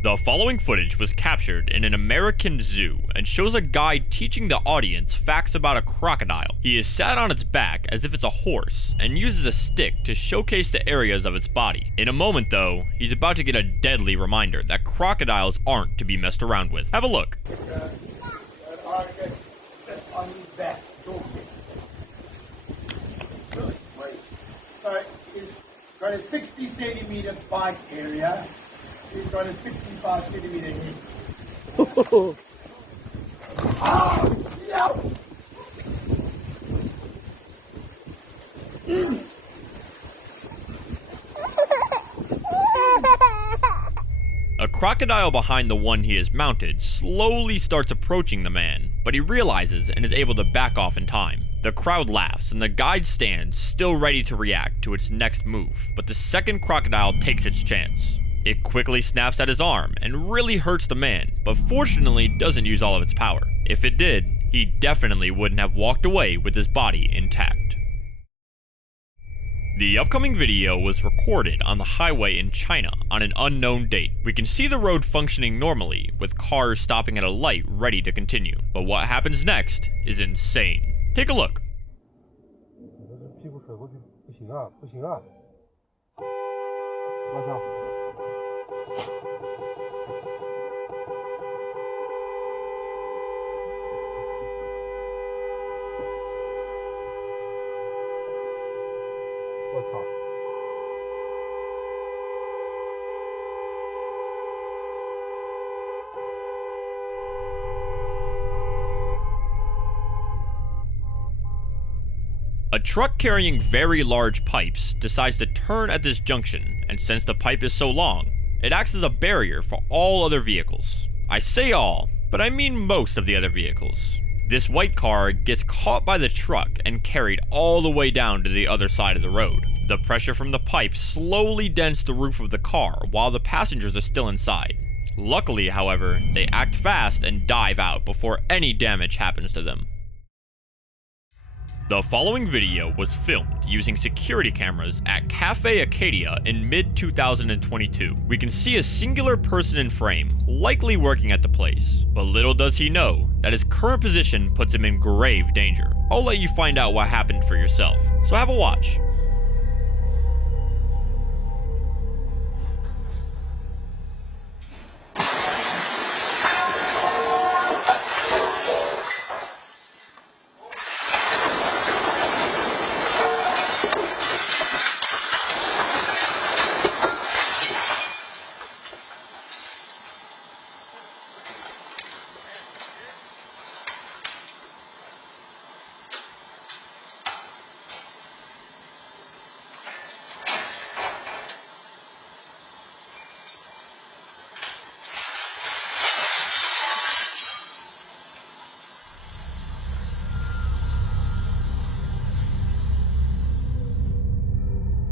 The following footage was captured in an American zoo and shows a guy teaching the audience facts about a crocodile. He is sat on its back as if it's a horse and uses a stick to showcase the areas of its body. In a moment though, he's about to get a deadly reminder that crocodiles aren't to be messed around with. Have a look. On his back. So he's got a 60 centimeter bite area. He's got a 65 centimeter head. A crocodile behind the one he has mounted slowly starts approaching the man, but he realizes and is able to back off in time. The crowd laughs and the guide stands, still ready to react to its next move, but the second crocodile takes its chance. It quickly snaps at his arm and really hurts the man, but fortunately doesn't use all of its power. If it did, he definitely wouldn't have walked away with his body intact. The upcoming video was recorded on the highway in China on an unknown date. We can see the road functioning normally, with cars stopping at a light ready to continue. But what happens next is insane. Take a look. A truck carrying very large pipes decides to turn at this junction, and since the pipe is so long, it acts as a barrier for all other vehicles. I say all, but I mean most of the other vehicles. This white car gets caught by the truck and carried all the way down to the other side of the road. The pressure from the pipe slowly dents the roof of the car while the passengers are still inside. Luckily, however, they act fast and dive out before any damage happens to them. The following video was filmed using security cameras at Cafe Acadia in mid-2022. We can see a singular person in frame, likely working at the place. But little does he know that his current position puts him in grave danger. I'll let you find out what happened for yourself, so have a watch.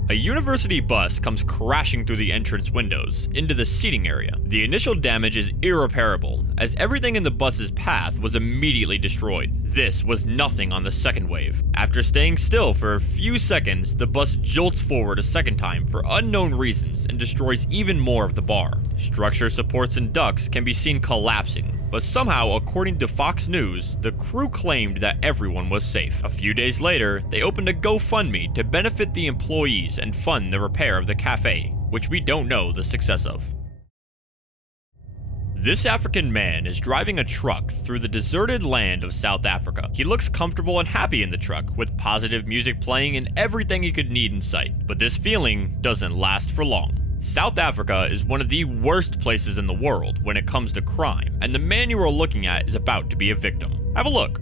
A university bus comes crashing through the entrance windows into the seating area. The initial damage is irreparable, as everything in the bus's path was immediately destroyed. This was nothing on the second wave. After staying still for a few seconds, the bus jolts forward a second time for unknown reasons and destroys even more of the bar. Structure supports and ducts can be seen collapsing, but somehow, according to Fox News, the crew claimed that everyone was safe. A few days later, they opened a GoFundMe to benefit the employees and fund the repair of the cafe, which we don't know the success of. This African man is driving a truck through the deserted land of South Africa. He looks comfortable and happy in the truck, with positive music playing and everything he could need in sight. But this feeling doesn't last for long. South Africa is one of the worst places in the world when it comes to crime, and the man you are looking at is about to be a victim. Have a look.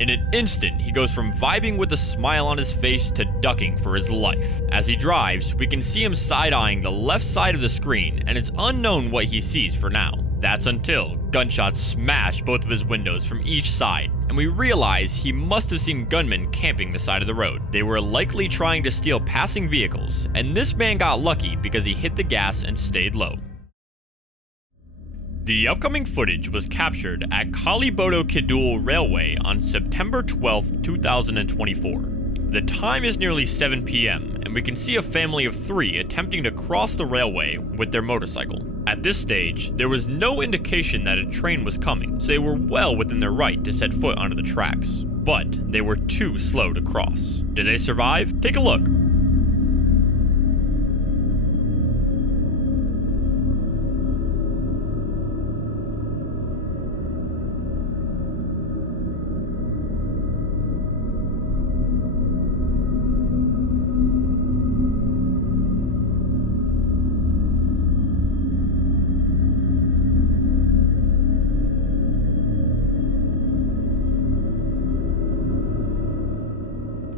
In an instant, he goes from vibing with a smile on his face to ducking for his life. As he drives, we can see him side-eyeing the left side of the screen, and it's unknown what he sees for now. That's until gunshots smash both of his windows from each side, and we realize he must have seen gunmen camping the side of the road. They were likely trying to steal passing vehicles, and this man got lucky because he hit the gas and stayed low. The upcoming footage was captured at Kalibodo Kidul Railway on September 12, 2024. The time is nearly 7 p.m., and we can see a family of 3 attempting to cross the railway with their motorcycle. At this stage, there was no indication that a train was coming, so they were well within their right to set foot onto the tracks. But they were too slow to cross. Did they survive? Take a look.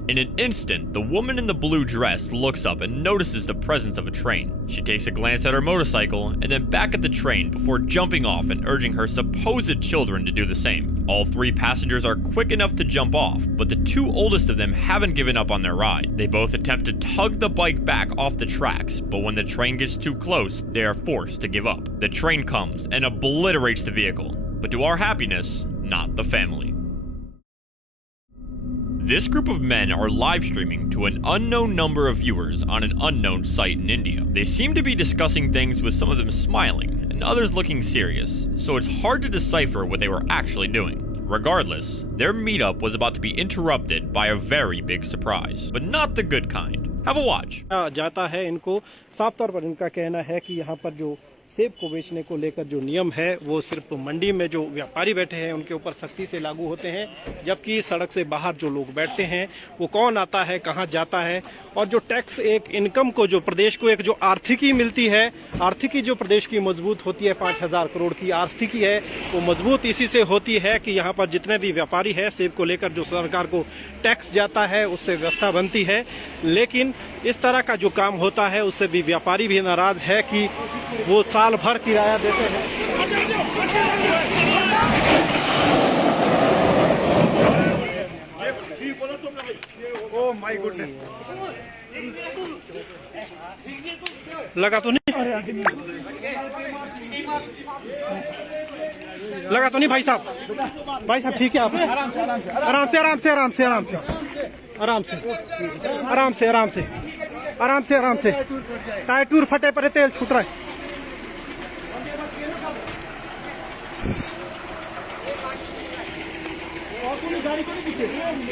In an instant, the woman in the blue dress looks up and notices the presence of a train. She takes a glance at her motorcycle and then back at the train before jumping off and urging her supposed children to do the same. All 3 passengers are quick enough to jump off, but the 2 oldest of them haven't given up on their ride. They both attempt to tug the bike back off the tracks, but when the train gets too close, they are forced to give up. The train comes and obliterates the vehicle, but to our happiness, not the family. This group of men are live streaming to an unknown number of viewers on an unknown site in India. They seem to be discussing things with some of them smiling and others looking serious, so it's hard to decipher what they were actually doing. Regardless, their meetup was about to be interrupted by a very big surprise, but not the good kind. Have a watch. जाता है इनको साफ तौर पर इनका कहना है कि यहाँ पर जो सेब को बेचने को लेकर जो नियम है वो सिर्फ मंडी में जो व्यापारी बैठे हैं उनके ऊपर सख्ती से लागू होते हैं, जबकि सड़क से बाहर जो लोग बैठते हैं वो कौन आता है, कहां जाता है, और जो टैक्स एक इनकम को जो प्रदेश को एक जो आर्थिकी मिलती है, आर्थिकी जो प्रदेश की मजबूत होती है, 5,000 करोड़ की आर्थिकी है वो मजबूत इसी से होती है कि यहाँ पर जितने भी व्यापारी है सेब को लेकर जो सरकार को टैक्स जाता है उससे व्यवस्था बनती है। लेकिन इस तरह का जो काम होता है उससे भी व्यापारी भी नाराज है कि वो साल भर किराया देते हैं। ओह माय गुडनेस, लगा तो नहीं, लगा तो नहीं भाई साहब? भाई साहब ठीक है, आप आराम से आराम से आराम से आराम से आराम से आराम से आराम से आराम से आराम से आराम से आराम से टायर टूर फटे पड़े, तेल छूट रहा है।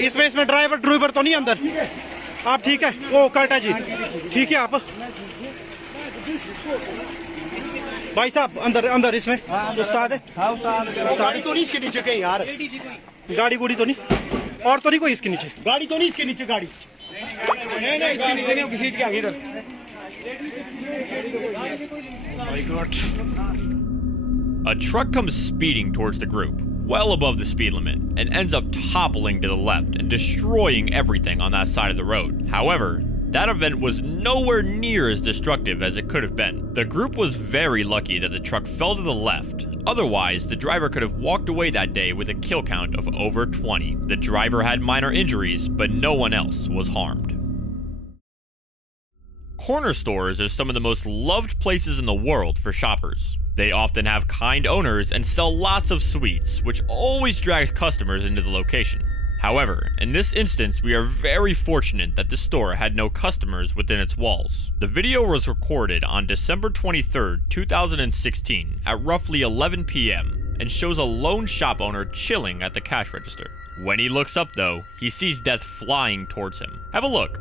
इसमें ड्राइवर तो नहीं अंदर? आप ठीक है? ओ काटा जी ठीक है आप? भाई साहब अंदर अंदर इसमें उस्ताद है। गाड़ी तो नहीं इसके नीचे कहीं यार? गाड़ी गुड़ी तो नहीं? और तो नहीं कोई इसके नीचे? गाड़ी तो नहीं इसके नीचे? गाड़ी नहीं इसके नीचे नहीं, सीट के आगे इधर। My God. A truck comes speeding towards the group, well above the speed limit, and ends up toppling to the left and destroying everything on that side of the road. However, that event was nowhere near as destructive as it could have been. The group was very lucky that the truck fell to the left. Otherwise, the driver could have walked away that day with a kill count of over 20. The driver had minor injuries, but no one else was harmed. Corner stores are some of the most loved places in the world for shoppers. They often have kind owners and sell lots of sweets, which always drags customers into the location. However, in this instance, we are very fortunate that the store had no customers within its walls. The video was recorded on December 23rd, 2016 at roughly 11 p.m. and shows a lone shop owner chilling at the cash register. When he looks up though, he sees death flying towards him. Have a look.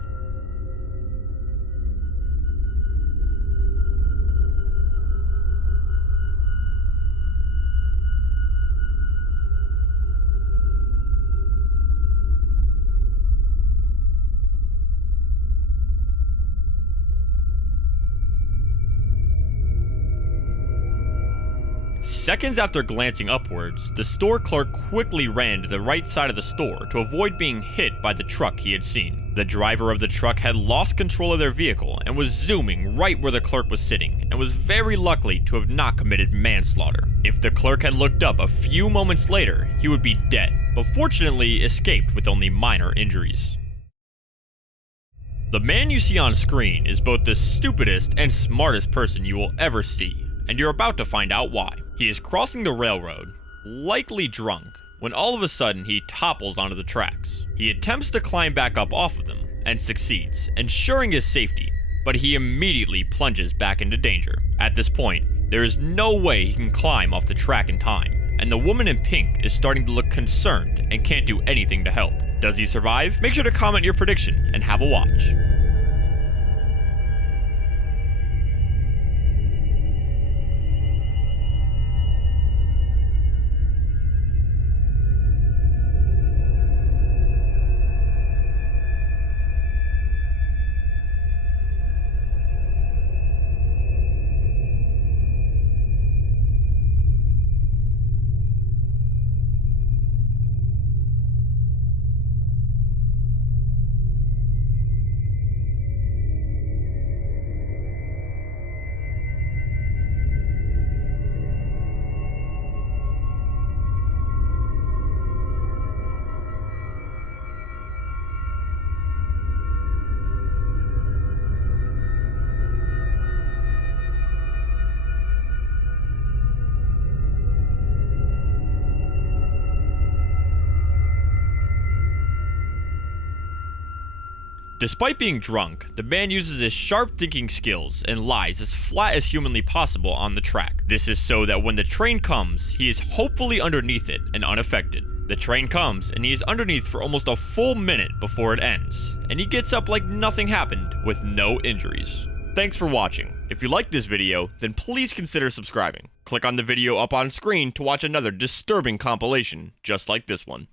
Seconds after glancing upwards, the store clerk quickly ran to the right side of the store to avoid being hit by the truck he had seen. The driver of the truck had lost control of their vehicle and was zooming right where the clerk was sitting, and was very lucky to have not committed manslaughter. If the clerk had looked up a few moments later, he would be dead, but fortunately escaped with only minor injuries. The man you see on screen is both the stupidest and smartest person you will ever see, and you're about to find out why. He is crossing the railroad, likely drunk, when all of a sudden he topples onto the tracks. He attempts to climb back up off of them, and succeeds, ensuring his safety, but he immediately plunges back into danger. At this point, there is no way he can climb off the track in time, and the woman in pink is starting to look concerned and can't do anything to help. Does he survive? Make sure to comment your prediction and have a watch. Despite being drunk, the man uses his sharp thinking skills and lies as flat as humanly possible on the track. This is so that when the train comes, he is hopefully underneath it and unaffected. The train comes and he is underneath for almost a full minute before it ends, and he gets up like nothing happened with no injuries. Thanks for watching. If you liked this video, then please consider subscribing. Click on the video up on screen to watch another disturbing compilation just like this one.